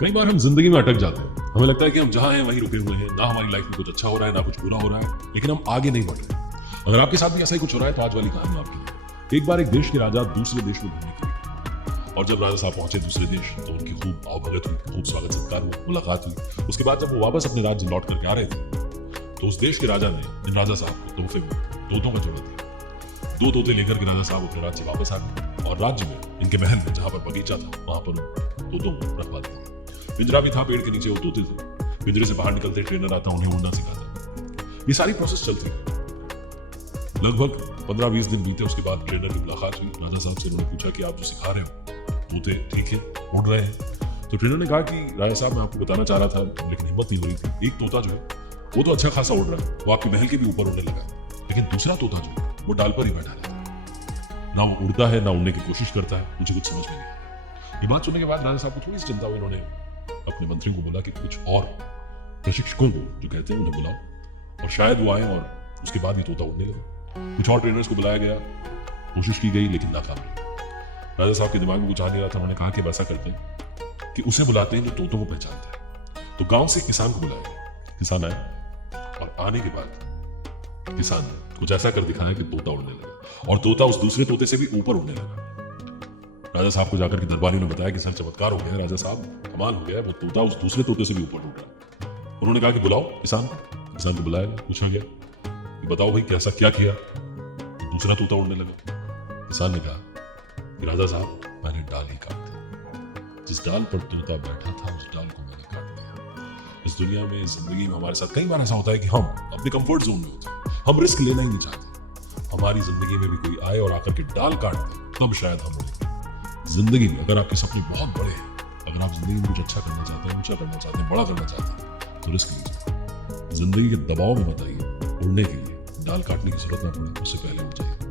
कई बार हम जिंदगी में अटक जाते हैं। हमें लगता है कि हम जहां हैं वहीं रुके हुए हैं, ना हमारी लाइफ में कुछ अच्छा हो रहा है ना कुछ बुरा हो रहा है, लेकिन हम आगे नहीं बढ़ रहे। अगर आपके साथ भी ऐसा ही कुछ हो रहा है तो आज वाली कहानी आपकी है। एक बार एक देश के राजा दूसरे देश में घूमने के लिए गए और जब राजा साहब पहुंचे दूसरे देश तो उनकी खूब आवभगत हुई, खूब स्वागत सत्कार हुआ, मुलाकात हुई। उसके बाद जब वो वापस अपने राज्य लौट करके आ रहे थे तो उस देश के राजा ने इन राजा साहब को तोहफे में तोतों का जोड़ा दिया। 2 तोते लेकर के राजा साहब अपने राज्य वापस आ गए और राज्य में इनके महल में जहां पर बगीचा था वहां पर उन तोतों को रखवा दिया। पिंजरा भी था, पेड़ के नीचे वो तोते थे। पिंजरे से बाहर निकलते ट्रेनर आता, उन्हें उड़ना सिखाता। ये सारी प्रोसेस चलती है। लगभग 15-20 दिन बीते। उसके बाद ट्रेनर की मुलाकात हुई। राजा साहब से उन्होंने पूछा कि आप जो सिखा रहे हो तोते ठीक है, उड़ रहे हैं? तो ट्रेनर ने कहा कि राजा साहब मैं आपको बताना चाह रहा था लेकिन हिम्मत नहीं हो रही थी। एक तोता जो है वो तो अच्छा खासा उड़ रहा है, वो आपके महल के भी ऊपर उड़ने लगा, लेकिन दूसरा तोता जो है वो डाल पर ही बैठा रहता है, ना वो उड़ता है ना उड़ने की कोशिश करता है। मुझे कुछ समझ में नहीं आया। ये बात सुनने के बाद राजा साहब को थोड़ी सी चिंता हुई। उन्होंने अपने मंत्री को बोला कि कुछ और प्रशिक्षकों को जो कहते हैं उन्हें बुलाओ, और शायद वो आए और उसके बाद ही तोता उड़ने लगा। कुछ और ट्रेनर्स को बुलाया गया, कोशिश की गई लेकिन नाकाम रही। राजा साहब के दिमाग में कुछ आ नहीं रहा था। उन्होंने कहा कि ऐसा करते हैं कि उसे बुलाते हैं जो तोतों को पहचानता है। तो गांव से किसान को बुलाया गया। किसान आया और आने के बाद किसान ने कुछ ऐसा कर दिखाया कि तोता उड़ने लगा और तोता उस दूसरे तोते से भी ऊपर उड़ने लगा। राजा साहब को जाकर के दरबारियों ने बताया कि सर चमत्कार हो गया है, राजा साहब कमाल हो गया है, वो तोता उस दूसरे तोते से भी ऊपर उड़ रहा है। उन्होंने कहा कि बुलाओ किसान को। किसान को बुलाया, पूछा गया कि बताओ भाई कैसा क्या किया तो दूसरा तोता उड़ने लगा। किसान ने कहा कि राजा साहब मैंने डाल ही काट दी, जिस डाल पर तोता बैठा था उस डाल को मैंने काट दिया। इस दुनिया में, इस जिंदगी में हमारे साथ कई बार ऐसा होता है कि हम अपने कंफर्ट जोन में होते हैं, हम रिस्क लेना ही नहीं चाहते। हमारी जिंदगी में भी कोई आए और आकर के डाल काट दे तब शायद हम उड़ेंगे। जिंदगी में अगर आपके सपने बहुत बड़े हैं, अगर आप जिंदगी में कुछ अच्छा करना चाहते हैं, ऊंचा करना चाहते हैं, बड़ा करना चाहते हैं तो रिस्क लीजिए। जिंदगी के दबाव में बताइए उड़ने के लिए डाल काटने की जरूरत ना पड़े, उससे पहले उड़ जाइए।